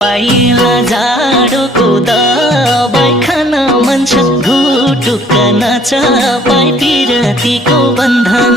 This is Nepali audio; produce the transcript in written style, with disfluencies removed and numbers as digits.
पाइला जाडोको दबाई खान मन छ घुटुक्क नाच पाइ पिरतीको बन्धन